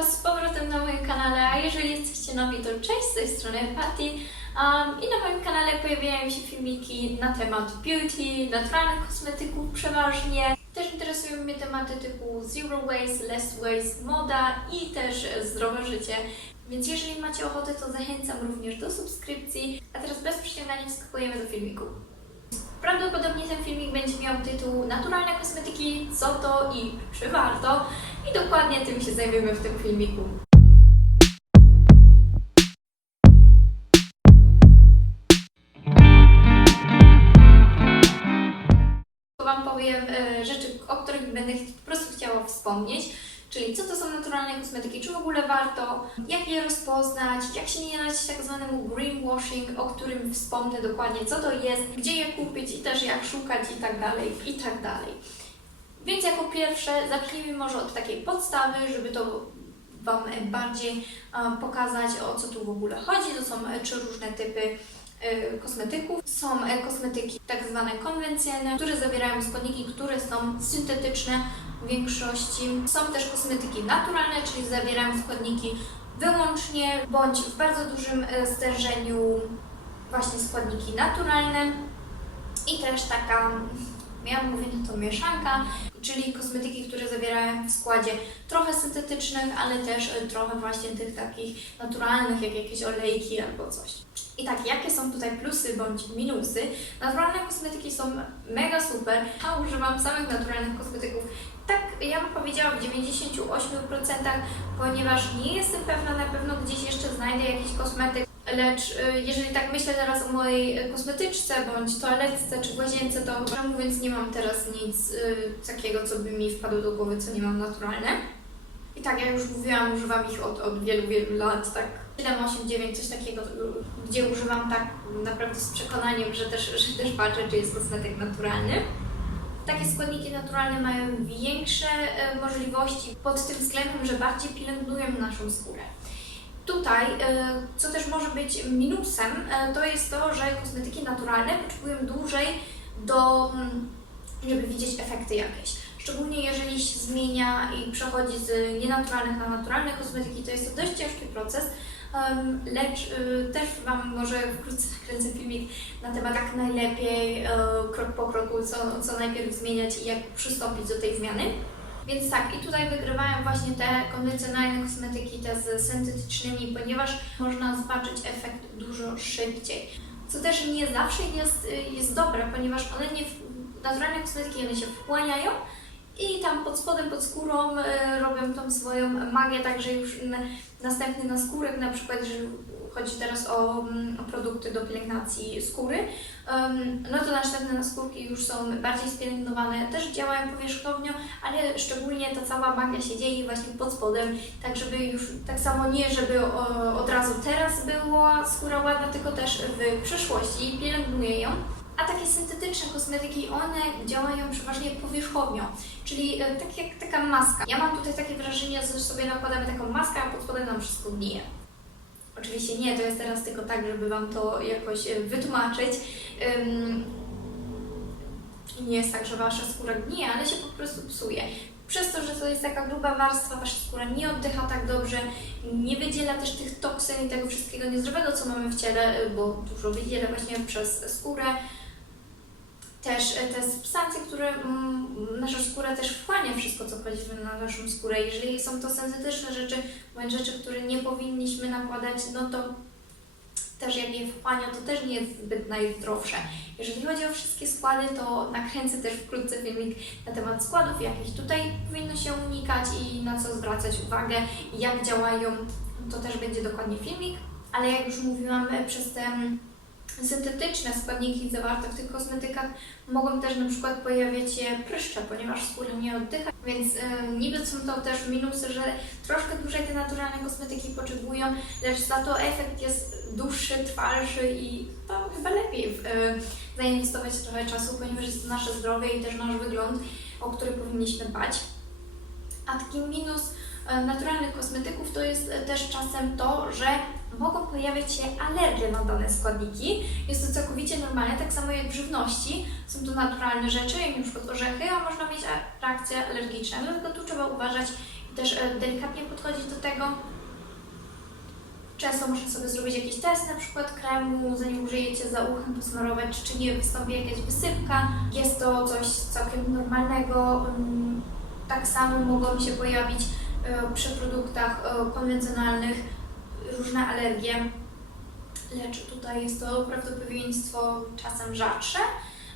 Was z powrotem na moim kanale, a jeżeli jesteście nowi, to cześć, z tej strony Patty. Um, I na moim kanale pojawiają się filmiki na temat beauty, naturalnych kosmetyków przeważnie. Też interesują mnie tematy typu zero waste, less waste, moda i też zdrowe życie. Więc jeżeli macie ochotę, to zachęcam również do subskrypcji. A teraz bez przeciągania wskakujemy do filmiku. Prawdopodobnie ten filmik będzie miał tytuł Naturalne kosmetyki, co to i czy warto? I dokładnie tym się zajmiemy w tym filmiku. Wam powiem e, rzeczy, o których będę po prostu chciała wspomnieć. Czyli co to są naturalne kosmetyki, czy w ogóle warto, jak je rozpoznać, jak się nie dać tak zwanemu greenwashing, o którym wspomnę dokładnie, co to jest, gdzie je kupić i też jak szukać i tak dalej, i tak dalej. Więc jako pierwsze zacznijmy może od takiej podstawy, żeby to Wam bardziej e, pokazać o co tu w ogóle chodzi. To są e, trzy różne typy e, kosmetyków. Są e, kosmetyki tak zwane konwencjonalne, które zawierają składniki, które są syntetyczne w większości. Są też kosmetyki naturalne, czyli zawierają składniki wyłącznie bądź w bardzo dużym stężeniu właśnie składniki naturalne i też taka, ja mówię to mieszanka, czyli kosmetyki, które zawierają w składzie trochę syntetycznych, ale też e, trochę właśnie tych takich naturalnych, jak jakieś olejki albo coś. I tak, jakie są tutaj plusy bądź minusy? Naturalne kosmetyki są mega super. Ja używam samych naturalnych kosmetyków. Tak, ja bym powiedziała w 98%, ponieważ nie jestem pewna, na pewno gdzieś jeszcze znajdę jakiś kosmetyk, lecz y, jeżeli tak myślę teraz o mojej y, kosmetyczce, bądź toaletce, czy łazience, to szczerze mówiąc nie mam teraz nic y, takiego, co by mi wpadło do głowy, co nie mam naturalne. I tak, ja już mówiłam, używam ich od, od wielu, wielu lat, tak 7, 8, 9, coś takiego, gdzie używam tak naprawdę z przekonaniem, że też, że też patrzę, czy jest kosmetyk naturalny. Takie składniki naturalne mają większe możliwości pod tym względem, że bardziej pielęgnują naszą skórę. Tutaj, e, co też może być minusem, e, to jest to, że kosmetyki naturalne potrzebują dłużej do, mm, żeby widzieć efekty jakieś. Szczególnie jeżeli się zmienia i przechodzi z nienaturalnych na naturalne kosmetyki, to jest to dość ciężki proces, lecz y, też Wam może wkrótce nakręcę filmik na temat jak najlepiej e, krok po kroku, co, co najpierw zmieniać i jak przystąpić do tej zmiany. Więc tak, i tutaj wygrywają właśnie te konwencjonalne kosmetyki, te z syntetycznymi, ponieważ można zobaczyć efekt dużo szybciej. Co też nie zawsze jest, y, jest dobre, ponieważ one nie, naturalne kosmetyki one się wchłaniają i tam pod spodem, pod skórą y, robią tą swoją magię, także już następny naskórek, na przykład, że chodzi teraz o, mm, o produkty do pielęgnacji skóry, no to następne naskórki już są bardziej spielęgnowane, też działają powierzchownią, ale szczególnie ta cała magia się dzieje właśnie pod spodem, tak żeby już tak samo nie, żeby o, od razu teraz była skóra ładna, tylko też w przyszłości pielęgnuje ją. A takie syntetyczne kosmetyki, one działają przeważnie powierzchownią, czyli e, tak jak taka maska. Ja mam tutaj takie wrażenie, że sobie nakładamy taką maskę, a pod spodem nam wszystko gnije. Oczywiście nie, to jest teraz tylko tak, żeby Wam to jakoś e, wytłumaczyć. Nie jest tak, że Wasza skóra gnije, ale się po prostu psuje. Przez to, że to jest taka gruba warstwa, Wasza skóra nie oddycha tak dobrze, nie wydziela też tych toksyn i tego wszystkiego niezdrowego, co mamy w ciele, y, bo dużo wydziela właśnie przez skórę. Też e, te substancje, które mm, nasza skóra też wchłania wszystko, co wchodzi na naszą skórę. Jeżeli są to syntetyczne rzeczy, bądź rzeczy, które nie powinniśmy nakładać, no to też jak je wchłania, to też nie jest zbyt najzdrowsze. Jeżeli chodzi o wszystkie składy, to nakręcę też wkrótce filmik na temat składów, jakich tutaj powinno się unikać i na co zwracać uwagę, jak działają, to też będzie dokładnie filmik. Ale jak już mówiłam, e, przez te mm, syntetyczne składniki zawarte w tych kosmetykach mogą też na przykład pojawiać się pryszcze, ponieważ skóra nie oddycha, więc y, niby są to też minusy, że troszkę dłużej te naturalne kosmetyki potrzebują, lecz za to efekt jest dłuższy, trwalszy i to chyba lepiej y, zainwestować trochę czasu, ponieważ jest to nasze zdrowie i też nasz wygląd, o który powinniśmy dbać. A taki minus e, naturalnych kosmetyków to jest też czasem to, że mogą pojawiać się alergie na dane składniki. Jest to całkowicie normalne, tak samo jak w żywności. Są to naturalne rzeczy, jak przykład orzechy, a można mieć reakcje alergiczne. Dlatego tu trzeba uważać i też e, delikatnie podchodzić do tego. Często muszę sobie zrobić jakiś test, na przykład kremu, zanim użyjecie za uchem, posmarować, czy nie wystąpi jakaś wysypka. Jest to coś całkiem normalnego. Mm, Tak samo mogą się pojawić e, przy produktach e, konwencjonalnych różne alergie, lecz tutaj jest to prawdopodobieństwo czasem rzadsze.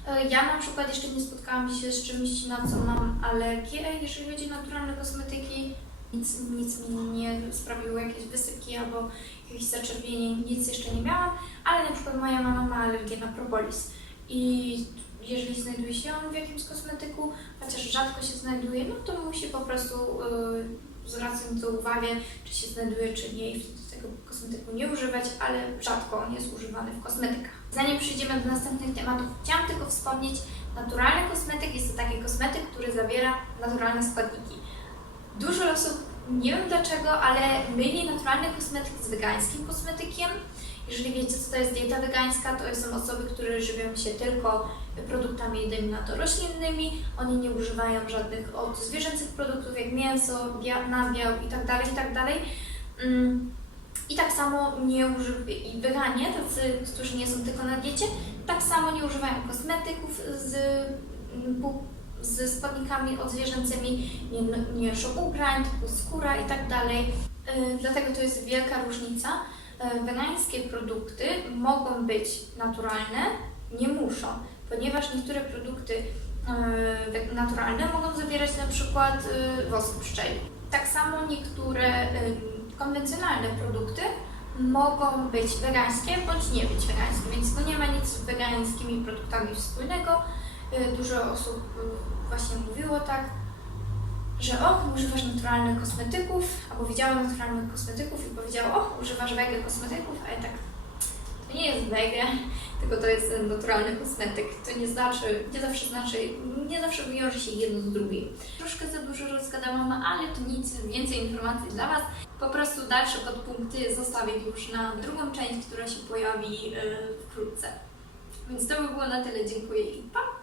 E, Ja na przykład jeszcze nie spotkałam się z czymś, na co mam alergię, jeżeli chodzi o naturalne kosmetyki. Nic, nic mi nie sprawiło jakiejś wysypki albo jakichś zaczerwienień, nic jeszcze nie miałam, ale na przykład moja mama ma alergię na propolis i jeżeli znajduje się on w jakimś kosmetyku, chociaż rzadko się znajduje, no to musi po prostu yy, zwracać to uwagę, czy się znajduje, czy nie i wtedy kosmetyku nie używać, ale rzadko on jest używany w kosmetykach. Zanim przejdziemy do następnych tematów, chciałam tylko wspomnieć, naturalny kosmetyk jest to taki kosmetyk, który zawiera naturalne składniki. Dużo osób, nie wiem dlaczego, ale myli naturalny kosmetyk z wegańskim kosmetykiem. Jeżeli wiecie, co to jest dieta wegańska, to są osoby, które żywią się tylko produktami, roślinnymi. Oni nie używają żadnych od zwierzęcych produktów, jak mięso, bia- nabiał itd., itd. I tak samo nie używają, i weganie, tacy, którzy nie są tylko na diecie, tak samo nie używają kosmetyków z, mm, z składnikami odzwierzęcymi, nie, nie noszą ubrań, typu skóra i tak dalej. Yy, Dlatego to jest wielka różnica. Yy, Wegańskie produkty mogą być naturalne, nie muszą, ponieważ niektóre produkty we- naturalne mogą zawierać na przykład wosk pszczeli. Tak samo niektóre konwencjonalne produkty mogą być wegańskie bądź nie być wegańskie, więc no nie ma nic z wegańskimi produktami wspólnego. Y, Dużo osób y, właśnie mówiło tak, że och, używasz naturalnych kosmetyków, albo widziałam naturalnych kosmetyków i powiedziała, och, używasz wege kosmetyków, a ja tak, to nie jest wege, tylko to jest naturalny kosmetyk. To nie znaczy, nie zawsze znaczy, nie zawsze wiąże się jedno z drugim. Troszkę za dużo rozgadałam, ale to nic, więcej informacji dla Was. Po prostu dalsze podpunkty zostawię już na drugą część, która się pojawi y, wkrótce. Więc to by było na tyle. Dziękuję i pa!